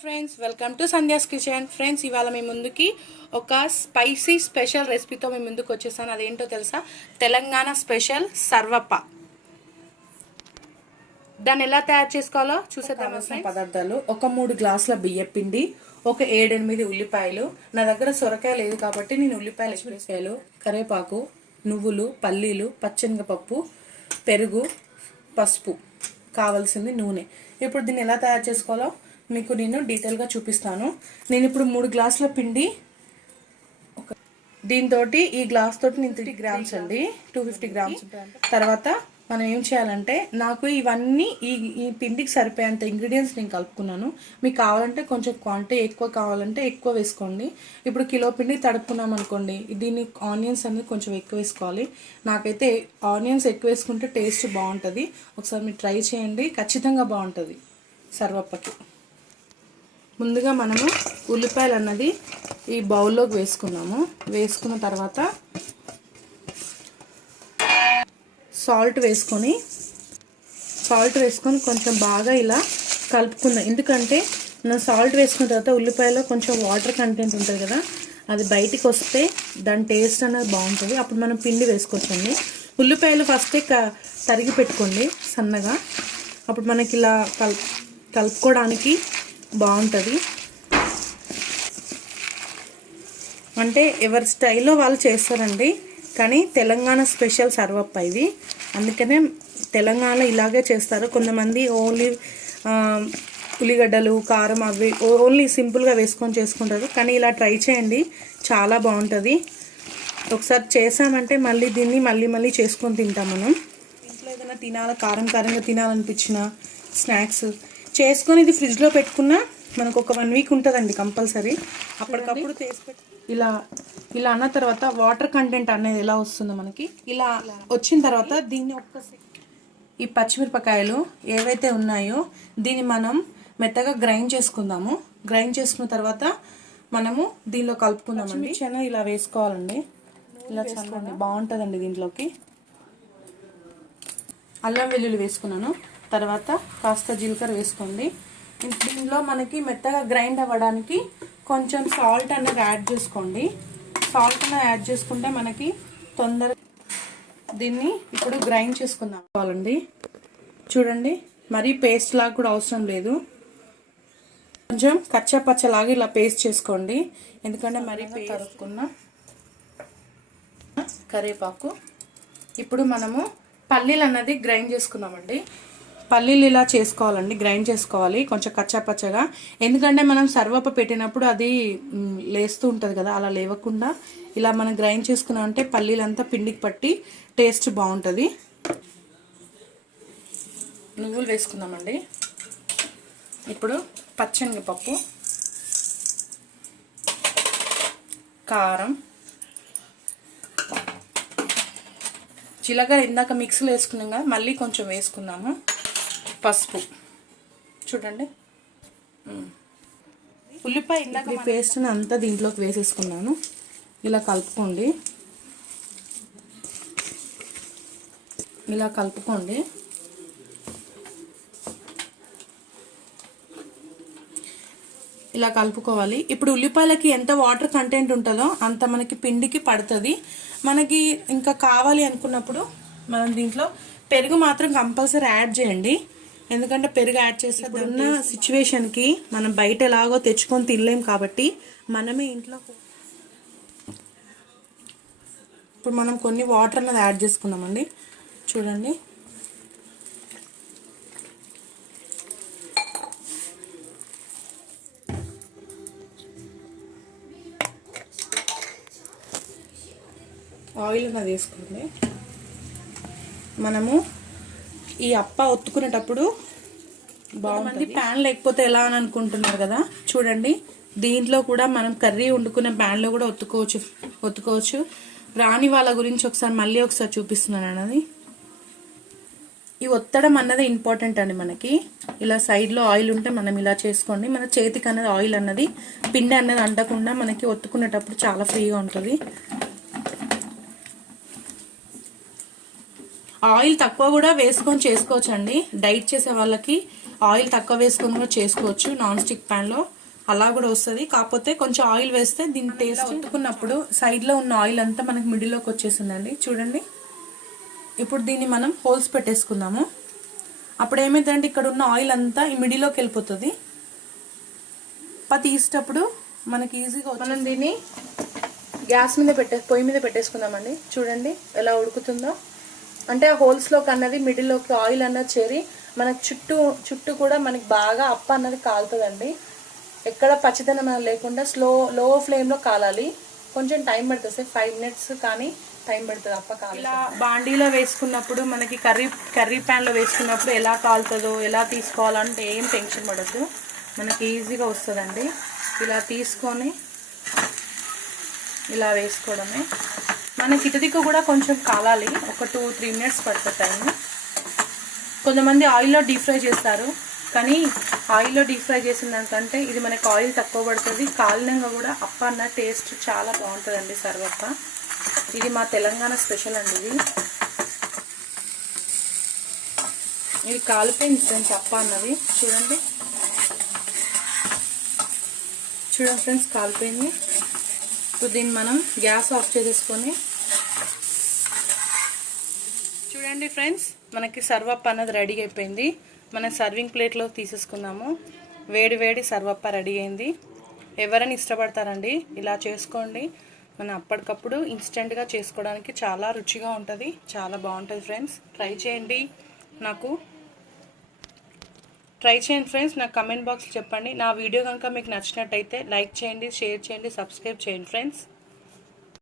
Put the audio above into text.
Friends welcome to Sandhya's kitchen friends ఇవాళ మీ ముందుకి ఒక స్పైసీ స్పెషల్ రెసిపీతో మీ ముందుకు వచ్చేసాను. అదేంటో తెలుసా? తెలంగాణ స్పెషల్ సర్వప్ప. దాన్ని ఎలా తయారు చేసుకోవాలో friends? పదార్థాలు ఒక మూడు గ్లాసుల బియ్య పిండి ఒక ఏడెనిమిది ఉల్లిపాయలు. నా దగ్గర సొరకాయ లేదు కాబట్టి నేను ఉల్లిపాయలు ఎసిమిరకాయలు కరివేపాకు నువ్వులు పల్లీలు పచ్చెనగపప్పు పెరుగు పసుపు. కావాల్సింది నూనె. ఇప్పుడు దీన్ని ఎలా తయారు చేసుకోవాలో మీకు నేను డీటెయిల్గా చూపిస్తాను. నేను ఇప్పుడు మూడు గ్లాసుల పిండి ఒక దీంతో ఈ గ్లాస్ తోటి నేను త్రీ గ్రామ్స్ అండి టూ ఫిఫ్టీ గ్రామ్స్. తర్వాత మనం ఏం చేయాలంటే నాకు ఇవన్నీ ఈ ఈ పిండికి సరిపోయేంత ఇంగ్రీడియంట్స్ నేను కలుపుకున్నాను. మీకు కావాలంటే కొంచెం క్వాంటిటీ ఎక్కువ కావాలంటే ఎక్కువ వేసుకోండి. ఇప్పుడు కిలో పిండి తడుపుకున్నాం అనుకోండి దీన్ని ఆనియన్స్ అనేది కొంచెం ఎక్కువ వేసుకోవాలి. నాకైతే ఆనియన్స్ ఎక్కువ వేసుకుంటే టేస్ట్ బాగుంటుంది. ఒకసారి మీరు ట్రై చేయండి ఖచ్చితంగా బాగుంటుంది. సర్వప్పకి. ముందుగా మనము ఉల్లిపాయలు అన్నది ఈ బౌల్లోకి వేసుకున్నాము. వేసుకున్న తర్వాత సాల్ట్ వేసుకొని సాల్ట్ వేసుకొని కొంచెం బాగా ఇలా కలుపుకుందాం. ఎందుకంటే మనం సాల్ట్ వేసుకున్న తర్వాత ఉల్లిపాయలో కొంచెం వాటర్ కంటెంట్ ఉంటుంది కదా అది బయటికి వస్తే దాని టేస్ట్ అనేది బాగుంటుంది. అప్పుడు మనం పిండి వేసుకోవచ్చండి. ఉల్లిపాయలు ఫస్టే క తరిగి పెట్టుకోండి సన్నగా. అప్పుడు మనకి ఇలా కల్ కలుపుకోవడానికి బాగుంటుంది. అంటే ఎవరి స్టైల్లో వాళ్ళు చేస్తారండి కానీ తెలంగాణ స్పెషల్ సర్వప్ప ఇది. అందుకనే తెలంగాణలో ఇలాగే చేస్తారు. కొంతమంది ఓన్లీ ఉల్లిగడ్డలు కారం అవి ఓన్లీ సింపుల్గా వేసుకొని చేసుకుంటారు. కానీ ఇలా ట్రై చేయండి చాలా బాగుంటుంది. ఒకసారి చేసామంటే మళ్ళీ దీన్ని మళ్ళీ మళ్ళీ చేసుకొని తింటాం మనం. ఇంట్లో ఏదైనా తినాలా కారం కారంగా తినాలనిపించిన స్నాక్స్ చేసుకొని ఇది ఫ్రిడ్జ్లో పెట్టుకున్నా మనకు ఒక వన్ వీక్ ఉంటుందండి కంపల్సరీ. అప్పటికప్పుడు ఇలా ఇలా అన్న తర్వాత వాటర్ కంటెంట్ అనేది ఎలా వస్తుందో మనకి? ఇలా వచ్చిన తర్వాత దీన్ని ఒక్క ఈ పచ్చిమిరపకాయలు ఏవైతే ఉన్నాయో దీన్ని మనం మెత్తగా గ్రైండ్ చేసుకుందాము. గ్రైండ్ చేసుకున్న తర్వాత మనము దీనిలో కలుపుకుందామండి. చెన ఇలా వేసుకోవాలండి. ఇలా చల్లండి. బాగుంటుందండి దీంట్లోకి. అల్లం వెల్లుల్లి వేసుకున్నాను. తర్వాత కాస్త జీలకర్ర వేసుకోండి. దీనిలో మనకి మెత్తగా గ్రైండ్ అవ్వడానికి కొంచెం సాల్ట్ అనేది యాడ్ చేసుకోండి. సాల్ట్ అనేది యాడ్ చేసుకుంటే మనకి తొందర దీన్ని ఇప్పుడు గ్రైండ్ చేసుకుందాం. కావాలండి. చూడండి. మరీ పేస్ట్ లాగా కూడా అవసరం లేదు. కొంచెం కచ్చా పచ్చలాగా ఇలా పేస్ట్ చేసుకోండి. ఎందుకంటే మరీ కలుపుకున్న కరివేపాకు. ఇప్పుడు మనము పల్లీలు అన్నది గ్రైండ్ చేసుకుందామండి. పల్లీలు ఇలా చేసుకోవాలండి గ్రైండ్ చేసుకోవాలి కొంచెం కచ్చాపచ్చగా. ఎందుకంటే మనం సర్వప పెట్టినప్పుడు అది లేస్తూ ఉంటుంది కదా అలా లేవకుండా ఇలా మనం గ్రైండ్ చేసుకున్నామంటే పల్లీలంతా పిండికి పట్టి టేస్ట్ బాగుంటుంది. నువ్వులు వేసుకుందామండి. ఇప్పుడు పచ్చనిపప్పు కారం జీలకర్ర ఇందాక మిక్సీలో వేసుకున్నాం కదా మళ్ళీ కొంచెం వేసుకుందాము. పసుపు. చూడండి. ఉల్లిపాయ ఇందాక పేస్ట్ని అంతా దీంట్లోకి వేసేసుకున్నాను. ఇలా కలుపుకోండి. ఇలా కలుపుకోండి. ఇలా కలుపుకోవాలి. ఇప్పుడు ఉల్లిపాయలకి ఎంత వాటర్ కంటెంట్ ఉంటుందో అంత మనకి పిండికి పడుతుంది. మనకి ఇంకా కావాలి అనుకున్నప్పుడు మనం దీంట్లో పెరుగు మాత్రం కంపల్సరీ యాడ్ చేయండి. ఎందుకంటే పెరుగు యాడ్ చేస్తే ఇప్పుడున్న సిచ్యువేషన్కి మనం బయట ఎలాగో తెచ్చుకొని తినలేం కాబట్టి మనమే ఇంట్లో ఇప్పుడు మనం కొన్ని వాటర్ అన్నది యాడ్ చేసుకుందామండి. చూడండి. ఆయిల్ అన్నది వేసుకోండి. మనము ఈ అప్ప ఒత్తుకునేటప్పుడు బాగుంది ప్యాన్ లేకపోతే ఎలా అని అనుకుంటున్నారు కదా? చూడండి. దీంట్లో కూడా మనం కర్రీ వండుకునే ప్యాన్లో కూడా ఒత్తుకోవచ్చు ఒత్తుకోవచ్చు. రాని వాళ్ళ గురించి ఒకసారి మళ్ళీ ఒకసారి చూపిస్తున్నాను అన్నది. ఈ ఒత్తడం అన్నది ఇంపార్టెంట్ అండి మనకి. ఇలా సైడ్లో ఆయిల్ ఉంటే మనం ఇలా చేసుకోండి. మన చేతికి అన్నది ఆయిల్ అన్నది పిండి అన్నది అంటకుండా మనకి ఒత్తుకునేటప్పుడు చాలా ఫ్రీగా ఉంటుంది. ఆయిల్ తక్కువ కూడా వేసుకొని చేసుకోవచ్చు అండి డైట్ చేసే వాళ్ళకి ఆయిల్ తక్కువ వేసుకొని కూడా చేసుకోవచ్చు నాన్ స్టిక్ ప్యాన్లో అలా కూడా వస్తుంది. కాకపోతే కొంచెం ఆయిల్ వేస్తే దీని టేస్ట్ ఉత్తుకున్నప్పుడు సైడ్లో ఉన్న ఆయిల్ అంతా మనకి మిడిల్లోకి వచ్చేసిందండి చూడండి. ఇప్పుడు దీన్ని మనం హోల్స్ పెట్టేసుకుందాము. అప్పుడు ఏమైందంటే ఇక్కడ ఉన్న ఆయిల్ అంతా ఈ మిడిలోకి వెళ్ళిపోతుంది. తీసేటప్పుడు మనకి ఈజీగా మనం దీన్ని గ్యాస్ మీద పెట్టే పొయ్యి మీద పెట్టేసుకుందామండి. చూడండి ఎలా ఉడుకుతుందో. అంటే ఆ హోల్స్లోకి అన్నది మిడిల్లోకి ఆయిల్ అన్నది చేరి మనకి చుట్టూ చుట్టూ కూడా మనకి బాగా అప్ప అన్నది కాలుతుందండి. ఎక్కడ పచ్చిదనం అనేది లేకుండా స్లో లో ఫ్లేమ్లో కాలాలి. కొంచెం టైం పడుతుంది ఫైవ్ మినిట్స్ కానీ టైం పడుతుంది అప్ప కాలి ఇలా బాండీలో వేసుకున్నప్పుడు మనకి కర్రీ కర్రీ ప్యాన్లో వేసుకున్నప్పుడు ఎలా కాలుతుందో ఎలా తీసుకోవాలంటే ఏం టెన్షన్ పడద్దు. మనకి ఈజీగా వస్తుందండి. ఇలా తీసుకొని ఇలా వేసుకోవడమే. మనకి ఇటుదిక్కు కూడా కొంచెం కాలాలి. ఒక టూ త్రీ మినిట్స్ పడుతుంది టైం కొంతమంది ఆయిల్లో డీప్ ఫ్రై చేస్తారు. కానీ ఆయిల్లో డీప్ ఫ్రై చేసిన దానికంటే ఇది మనకి ఆయిల్ తక్కువ పడుతుంది. కాలినంగా కూడా అప్ప అన్న టేస్ట్ చాలా బాగుంటుందండి సర్వప్ప. ఇది మా తెలంగాణ స్పెషల్ అండి ఇది. ఇది కాలిపోయింది ఫ్రెండ్స్ అప్ప అన్నది. చూడండి. చూడండి ఫ్రెండ్స్ కాలిపోయింది. ఇప్పుడు దీన్ని మనం గ్యాస్ ఆఫ్ చేసేసుకొని చూడండి ఫ్రెండ్స్ మనకి సర్వప్ప అన్నది రెడీ అయిపోయింది. మనం సర్వింగ్ ప్లేట్లో తీసేసుకుందాము. వేడి వేడి సర్వప్ప రెడీ అయింది. ఎవరైనా ఇష్టపడతారండి ఇలా చేసుకోండి. మన అప్పటికప్పుడు ఇన్స్టెంట్గా చేసుకోవడానికి చాలా రుచిగా ఉంటుంది. చాలా బాగుంటుంది ఫ్రెండ్స్. ట్రై చేయండి. నాకు ట్రై చేయండి ఫ్రెండ్స్ నాకు కమెంట్ బాక్స్ చెప్పండి. నా వీడియో కనుక మీకు నచ్చినట్టయితే లైక్ చేయండి షేర్ చేయండి సబ్స్క్రైబ్ చేయండి ఫ్రెండ్స్.